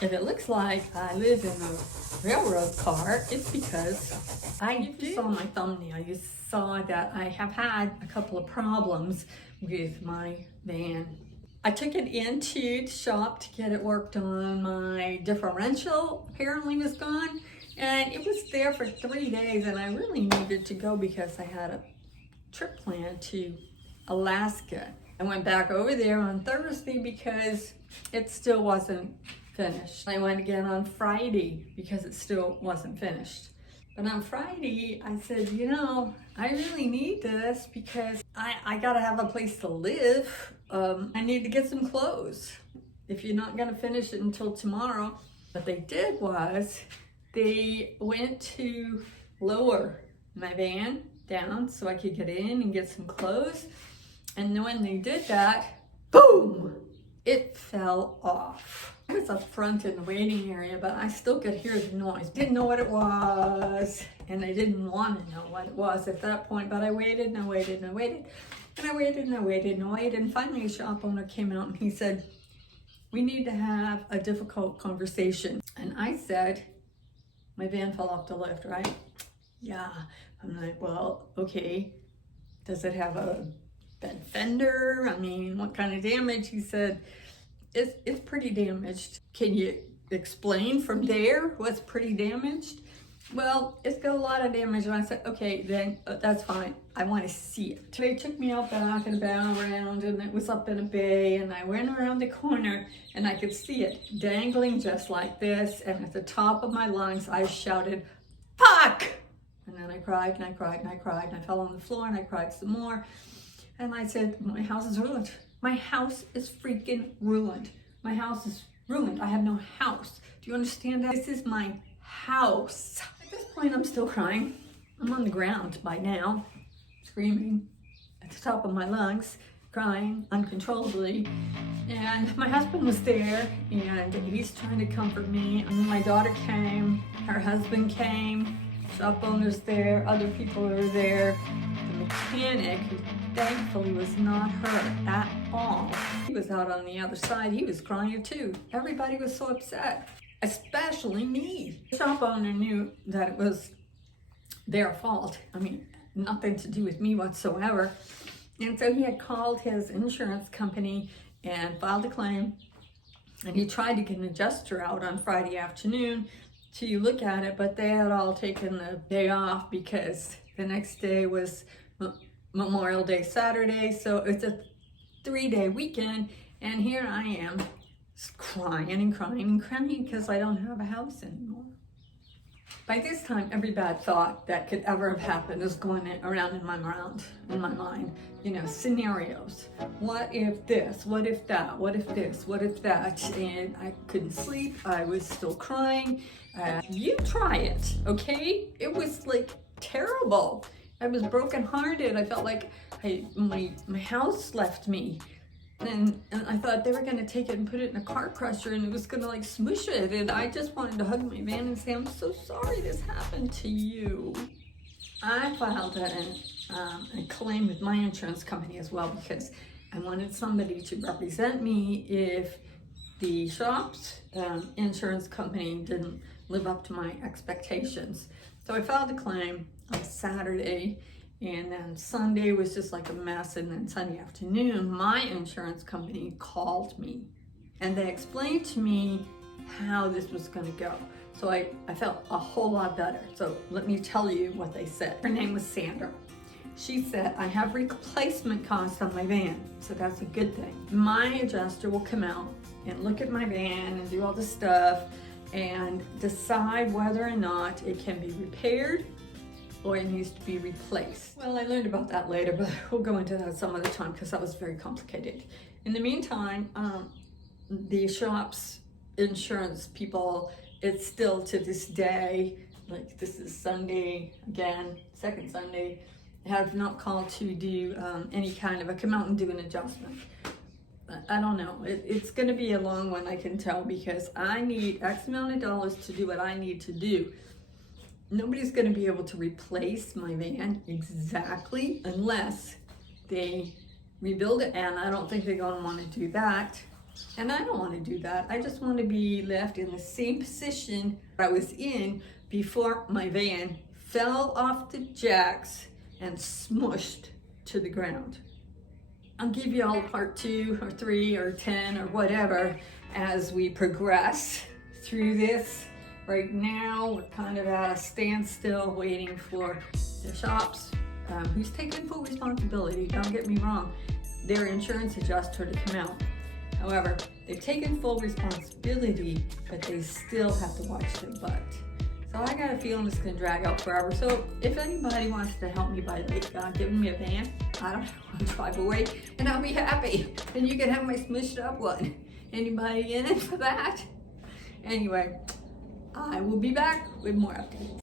If it looks like I live in a railroad car, it's because you saw my thumbnail. You saw that I have had a couple of problems with my van. I took it into the shop to get it worked on. My differential apparently was gone, and it was there for 3 days, and I really needed to go because I had a trip planned to Alaska. I went back over there on Thursday because it still wasn't finished. I went again on Friday because it still wasn't finished. But on Friday, I said, I really need this because I gotta have a place to live. I need to get some clothes if you're not gonna finish it until tomorrow. What they did was they went to lower my van down so I could get in and get some clothes. And when they did that, boom, it fell off. I was up front in the waiting area, but I still could hear the noise. Didn't know what it was, and I didn't want to know what it was at that point, but I waited and I waited and I waited. And I waited and I waited and I waited, and finally a shop owner came out and he said, "We need to have a difficult conversation." And I said, "My van fell off the lift, right?" "Yeah." I'm like, "Well, okay. Does it have a bent fender? I mean, what kind of damage?" He said, it's pretty damaged. "Can you explain from there what's pretty damaged?" "Well, it's got a lot of damage." And I said, "Okay, then that's fine. I want to see it." They took me out back and around, and it was up in a bay, and I went around the corner and I could see it dangling just like this. And at the top of my lungs, I shouted, "Fuck!" And then I cried and I cried and I cried, and I fell on the floor and I cried some more. And I said, "My house is ruined. My house is freaking ruined. My house is ruined. I have no house. Do you understand that? This is my house." At this point, I'm still crying. I'm on the ground by now, screaming at the top of my lungs, crying uncontrollably. And my husband was there, and he's trying to comfort me. And my daughter came, her husband came, shop owner's there, other people are there. The mechanic, who thankfully was not hurt at all, he was out on the other side. He was crying too. Everybody was so upset, especially me. The shop owner knew that it was their fault. I mean, nothing to do with me whatsoever. And so he had called his insurance company and filed a claim. And he tried to get an adjuster out on Friday afternoon to look at it, but they had all taken the day off because the next day was Memorial Day Saturday, so it's a 3-day weekend, and here I am crying and crying and crying because I don't have a house anymore. By this time, every bad thought that could ever have happened is going around in my mind. Scenarios. What if this? What if that? What if this? What if that? And I couldn't sleep. I was still crying. You try it, okay? It was like terrible. I was brokenhearted. I felt like my house left me. And I thought they were going to take it and put it in a car crusher, and it was going to like smush it. And I just wanted to hug my van and say, "I'm so sorry this happened to you." I filed a claim with my insurance company as well because I wanted somebody to represent me if the shop's insurance company didn't live up to my expectations. So I filed a claim on Saturday, and then Sunday was just like a mess. And then Sunday afternoon, my insurance company called me and they explained to me how this was going to go. So I felt a whole lot better. So let me tell you what they said. Her name was Sandra. She said, "I have replacement costs on my van, so that's a good thing. My adjuster will come out and look at my van and do all the stuff and decide whether or not it can be repaired or it needs to be replaced." Well, I learned about that later, but we'll go into that some other time because that was very complicated. In the meantime, the shop's insurance people, it's still to this day, like this is Sunday again, second Sunday, have not called to do any kind of come out and do an adjustment. I don't know. It's going to be a long one, I can tell, because I need X amount of dollars to do what I need to do. Nobody's going to be able to replace my van exactly unless they rebuild it, and I don't think they're going to want to do that. And I don't want to do that. I just want to be left in the same position I was in before my van fell off the jacks and smushed to the ground. I'll give you all part 2 or 3 or 10 or whatever as we progress through this. Right now, we're kind of at a standstill waiting for the shops, who's taking full responsibility. Don't get me wrong, their insurance adjuster to come out. However, they've taken full responsibility, but they still have to watch their butt. So I got a feeling it's gonna drag out forever. So if anybody wants to help me by giving me a van, I don't know, I'll drive away and I'll be happy. And you can have my smushed up one. Anybody in it for that? Anyway, I will be back with more updates.